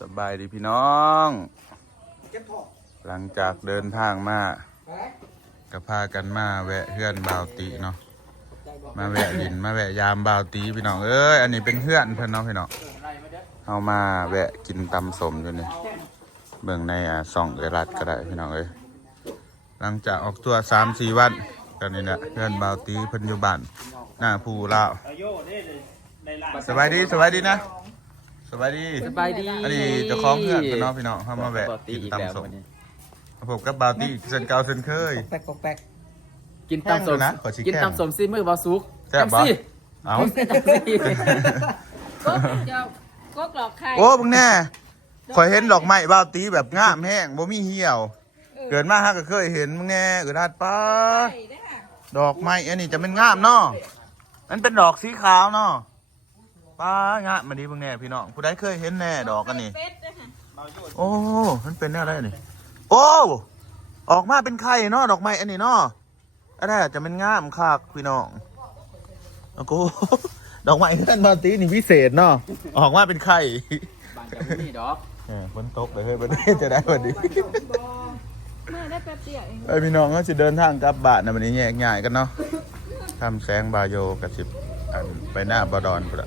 สบายดีพี่น้อง หลังจากเดินทางมาก็พากันมาแวะเฮือนบาวตีเนาะมาแวะดินมาแวะยามบาวตีพี่น้องเอ้ยอันนี้เป็นเฮือนเพิ่นเนาะพี่น้องเอามาแวะกินตำสมอยู่นี่เบิ่งในส่องรัดก็ได้พี่น้องเอ้ยหลังจากออกตัว 3-4 วันกันนี่แหละเฮือนบาวตีเพิ่นอยู่บ้านหน้าภูลาวสบายดีนะสบายดีอันนี้เจ้าของเพื่อนเนาะพี่น้องเขามาแวะกินตำสมผมกับบาวตี้เซนเก่าเซนเคยแป๊กกินตำสมนะกินตำสมซิมือบอซุกแซ่บบ่เอาก็กรอกไข่ โอ้บึงแน่คอยเห็นดอกไม้บาวตี้แบบงามแห้งบ่มีเหี่ยวเกิดมาฮะก็เคยเห็นมึงแน่ทัดป้าดอกไม้อันนี้จะเป็นงามเนาะนั่นเป็นดอกสีขาวเนาะป้างะมาดีเบิ่งแน่พี่น้องผู้ใดเคยเห็นแน่ดอกกันนี่โอ้มันเป็นอะไรนี่โอ้ออกมาเป็นไข่เนาะดอกไม้อันนี้เนาะอะไรจะเป็นงามคักพี่น้องโอ้โหดอกไม้ท่านบาตีนี่พิเศษเนาะออกมาเป็นไข่บางจากนี่ดอกฝนตกเลยเฮ้ยวันนี้จะได้วันนี้เมื่อได้แป๊บเดียวเอง ไอพี่น้องก็จะเดินทางกลับบ้านนะวันนี้แยกง่ายกันเนาะทำแสงบาโยกับสิบไปหน้าบาดอนปุ๊บ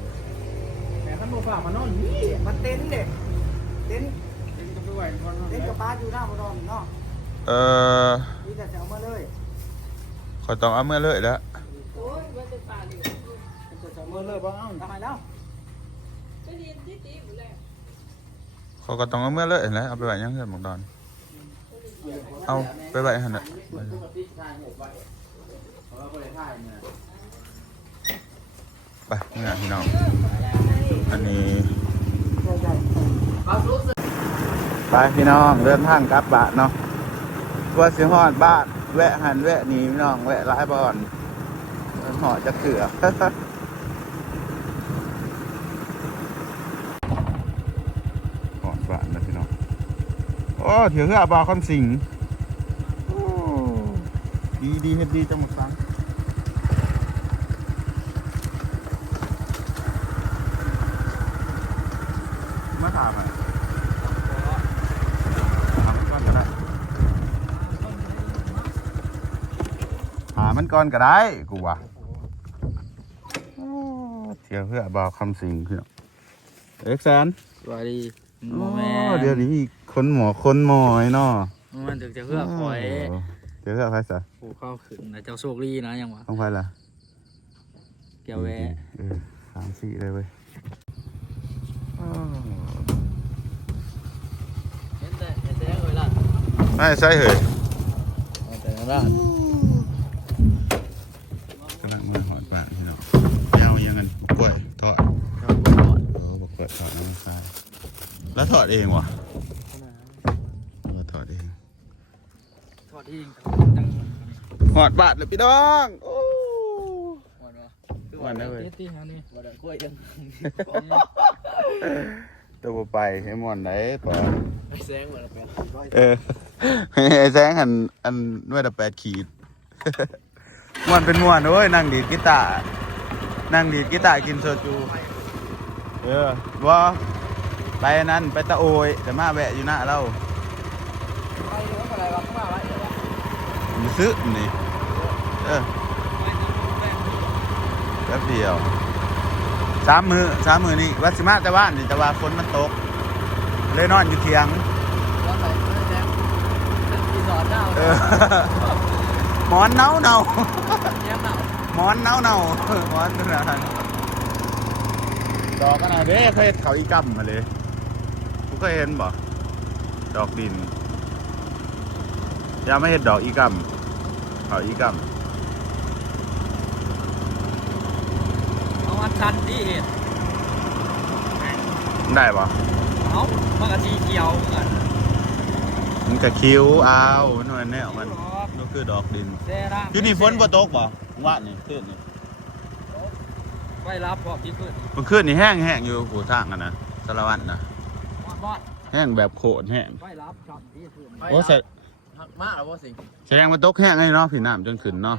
แต่ท่านโมฝากมานอนนี่มันเต็นเด็กเต็นกับด้วยเต็นกับป้าอยู่หน้าบนอนเนาะนี่แต่จะเอามาเลยขอต้องเอาเมื่อเลยแล้วโอ้ยว่าจะป่าเลยจะเอามาเลยบ้างทำไมแล้วก็ดีที่ตีอยู่แล้วเขาก็ต้องเอาเมื่อเลยแล้วเอาไปไว้ยังเงินหมกดอนเอาไปไว้หันน่ะไปเนี่ยพี่น้องอันนี้ไปพี่น้องเดินทางกลับบ้านเนาะตัวสิฮอดบ้านแวะหันแวะหนีพี่น้องแวะร้ายบ่อนหอจะเกลือหอดบ้านนะพี่น้องโอ้เถื่อบ่าวคำสิงดีเฮ็ดดีจังหมดครั้งมาถามอ่ะมันก่อนก็ได้กูว่ะเที่ยวเพื่อบ่าวคำสิงพี่น้องเอ็กซานสวัสดีโอ้เดี๋ยวนี้คนหมอยเนาะมันถึงจะเพื่อคอยเดี๋ยวเพื่อใครสะผู้เข้าขึ้นนะเจ้าโชคดีนะยังวะต้องไปละเกี่ยวแวะ3-4เลยเว้ยเห็นแต่เลยล่ะไม่ใช่เหรอแต่ละกำลังมาหอดบ้านพี่น้องเอายังกันกล้วยทอดบอกเปิดทอดน้ำคายแล้วทอดเองวะทอดเองหอดบาทเลยพี่น้องโอ้หอดนะเว้ยตัวไปให้หมอนไหนป่ะแซงเหมือนแปดแซงอันด้วย8 ขีดม่วนเป็นม่วนเว้ยนั่งดีดกีตาร์กินโซจูว่าไปนั้นไปตะโอยแต่มาแวะอยู่หน้าเรามีซื้อนี่แป๊บเดียว3 มือนี่วัดสิมาแต่ว่านี่แต่ว่าฝนมันตกเลยนอนอยู่เทียงหมอนเน่าหมอนเน่าหมอนขนาดดอกขนาดนี้เคยเขาอีกัมมาเลยกูเคยเห็นบ่ดอกดินยังไม่เห็นดอกอีกัมเขาอีกัมเอาอันชันที่เห็นได้ปะเอามันกะทีเขียวกันมันกะคิ้วเอามันแนวมันก็คือดอกดินคือนี่ฝนบ่ตกบ่ว่านี่ขึ้นนี่ไว้รับพอที่ขึ้นมันขึ้นนี่แห้งอยู่หูทางกันนะสารวัตรนะแห้งแบบโขดแห้งไว้รับช็อตที่ขึ้นโอ้เสร็จหักมากแล้วว่าสิแสดงมันตกแห้งไงเนาะพี่น้ำจนขึ้นเนาะ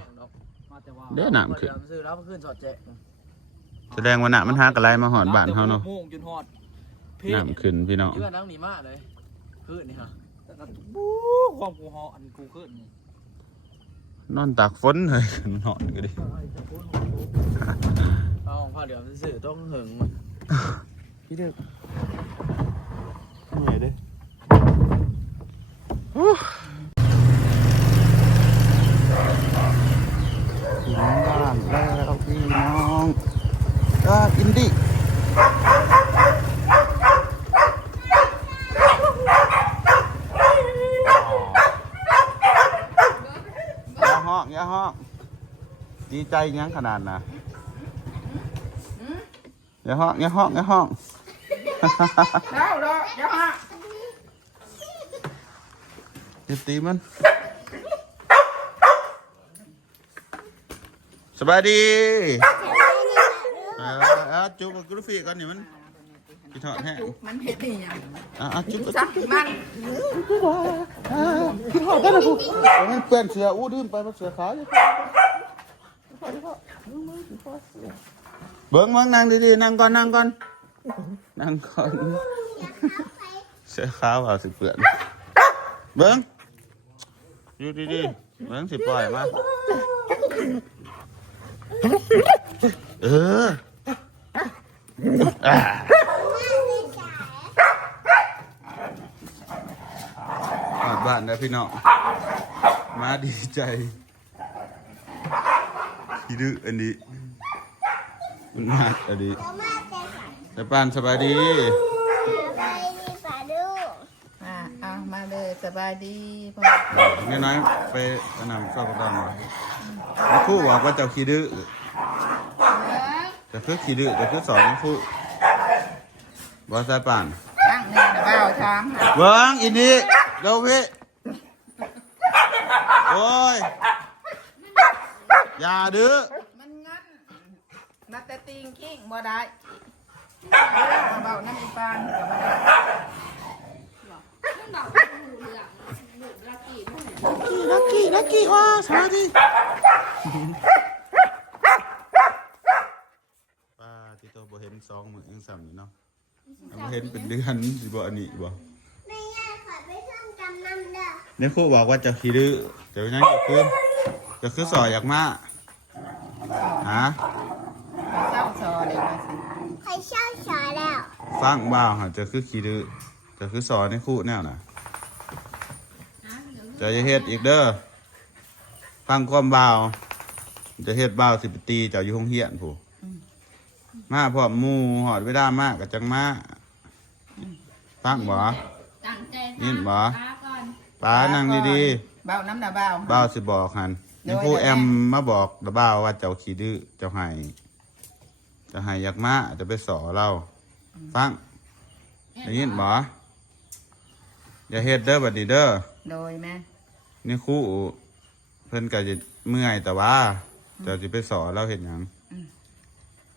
เด้น้ำขึ้นซื้อแล้วขึ้นสอดเจ๊แสดงว่าน้ำมันหากระไรมาหอดบ้านเขาเนาะโมงจนหอดเพ น้ำขึ้นพี่น้อง เพื่อนนั่งหนีมากเลยขึ้นนี่ฮะแต่ก็บู๊ความกูเหาะอันกูขึ้นนี่ นอนตากฝนเลย นอนก็ดิ เอาของผ้าเหลืองสื่อต้องหึงพี่เด็ก เหนื่อยดิถึงบ้านแล้วพี่น้องอินดี้อย่าห้องดีใจยังขนาดน่ะอย่าห้องแล้วเดี๋ยวฮะ อย่าตีมันสบายดีจุ๊บกับกรุ๊ปฟี่ก่อนนี่มันกินทอดแห้ง มันเผ็ดนี่ยัง จุ๊บ จักมัน กินทอดได้เลยกูมันเปลี่ยนเสืออู้ดื้มไปมันเสือขาวเบิ้งนั่งดีๆนั่งก่อนนั่งก่อนเสือขาวเอาสิเปลี่ยนเบิ้งอยู่ดีๆเบิ้งสิปล่อยมาบ้านนะพี่น้องมาดีใจขี้ดื้ออันนี้มันมากอันนี้แต่ป้านสบายดีมาเลยสบายดีพ่อ น้อยไปนำเข้าวกระดองมาครูบอกว่าเจ้าขี้ดื้อแต่คือขี้ดื้อแต่คือสอนครูบอกสายป่านตั้งนี่นะเบ้าช้างเบิ้งอินดี้เดี๋ยวพี่โอ้ยอย่าดื้อมันงั้นมาแต่ติงกิ้งบ่ได้เบาน้ำอีปานกับบ่ได้ลักกี้ว่าสวัสดีป้าที่โตบ่เห็น2 มื้อยังซ้ำนี่เนาะบ่เห็นเป็นเดือนสิบ่อันนี้บ่ไม่ยากขอไปท่องจำนำเด้อ เนี่ยครูบอกว่าจะขี้ดื้อเดี๋ยวนั้นก็คือสออยากมาฮะ เศร้าซอเลยมาสิ ใครเช่าสอแล้ว ฟังบ้าวฮะจะคือขี้ดื้อจะคือสอในครูแนวน่ะจะเฮ็ดอีกเด้อฟังความบ่าวจะเฮ็ดบ่าวสิไปตีเจ้าอยู่โรงเรียนผู้มาพร้อมหมู่หอดเวลามาก็จังมาฟังบ่ยินบ่ป้านั่งดีๆ เบาน้ำหนาเบา บ่าวสิบอกหันนี่ครูแอมมาบอกระบ่าวว่าเจ้าขี้ดื้อเจ้าให้อยากมาจะไปสอเราฟังได้ยินบ่อย่าเฮ็ดเด้อบัดนี้เด้อ โดยแม่ นี่ครูเพิ่นก็จะเมื่อยแต่ว่าเจ้าสิไปสอเราเฮ็ดหยัง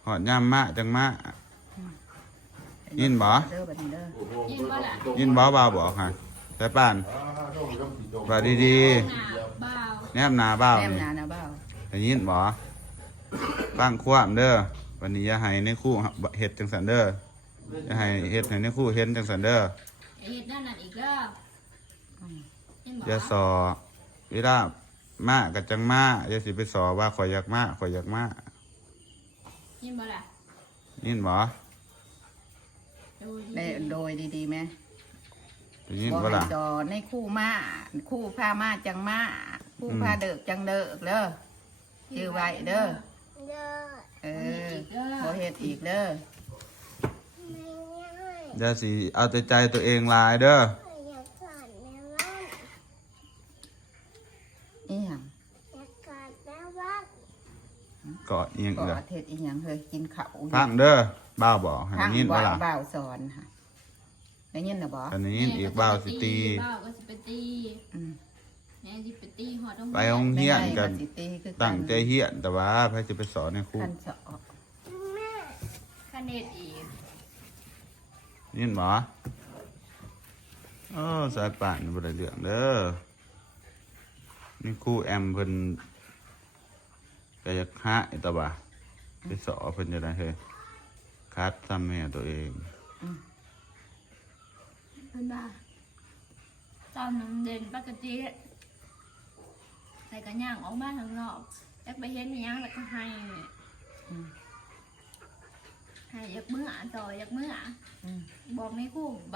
หอดย่ำมาจังมายินบ่ เด้อบัดนี้เด้อ ยินบ่บ่าวบอกหันใช่ป่านว่าดีๆแนบหน้าบ่าว แม่ นี่ นานะเบา ได้ยินบ่ฟังความเด้อวันนี้อย่าให้ในครู่เฮ็ดจังสันเด้ออย่าให้เฮ็ดให้ในครู่เห็นจังสันเด้อ เฮ็ดนั่นนั่นอีกแล้ว อย่าสอเวลามาก็จังมาอย่าสิไปสอว่าข่อยอยากมายินบ่ล่ะ ยินบ่ โดยดีๆแม่ ได้ยินบ่ล่ะ จอในคู่มาคู่พามาจังมาคู่พาเดิกจังเดิกเด้อชื่อไว้เด้อ เด้อ บ่เฮ็ดอีกเด้อ ไม่ง่าย อย่าสิเอาแต่ใจตัวเองหลายเด้อ อยากกอดแม่บ้าน อีหยัง อยากกอดแม่บ้าน กอดอีหยัง ก็ เด้อ เฮ็ดอีหยังเฮ้ยกินข้าว ฟังเด้อบ่าวบอกให้ ทาง ยินบ่ล่ะ บ่าวสอนค่ะได้ยินน่ะบ่ อันนี้ยินอีกบ่าวสิตี บ่าวก็สิไปตี อืม แม่สิไปตีหอดต้อง ไปโรงเรียนกัน สิตีคือ ตั้งใจเฮียนแต่ว่าพระจะไปสอนในครู ท่านสอบ แม่ คะแนนอีก ยินบ่สายป่านบ่ได้เรื่องเด้อนี่ครูแอมเพิ่นก็อยากหาอีตาบ่าไปสอนเพิ่นจะได้เฮ้ยคัดซ้ำแม่ตัวเอง ขึ้นมาตอนนั้นเด่นปกติใส่กระย่างออกมาข้างนอกอยากไปเห็นอีหยังแล้วก็ให้อยากมื้อต่ออยากมื้อบอกในคู่ใบ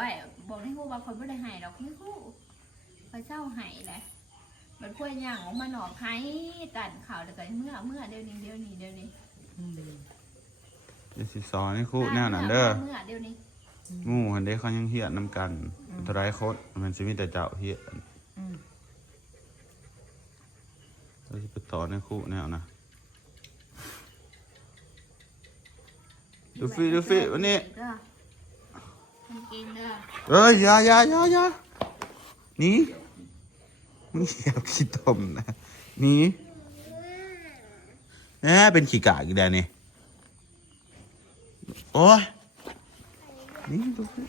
บอกในคู่ว่าคนไม่ได้ให้ดอกในคู่คอยเศร้าให้แหละมันพูดย่างออกมาหนอกให้ตันข่าวแล้วก็เมื่อเดี๋ยวนี้เดี๋ยวสิสอนให้ครูแนวนั้นเด้อ เมื่อเดี๋ยวนี้ หมู่หันเด้เขายังเฮียนนำกันเท่าไรโคตรมันสิมีแต่เจ้าเฮียนเราสิไปต่อในครูแนวนะดูฟีวันนี้ กินเด้อ เอ้ยอย่านี่มึงเหยียบขี้ตมนะนี่เป็นขี้กากอีกแล้วนี่โอ้ยนี่ดูสิ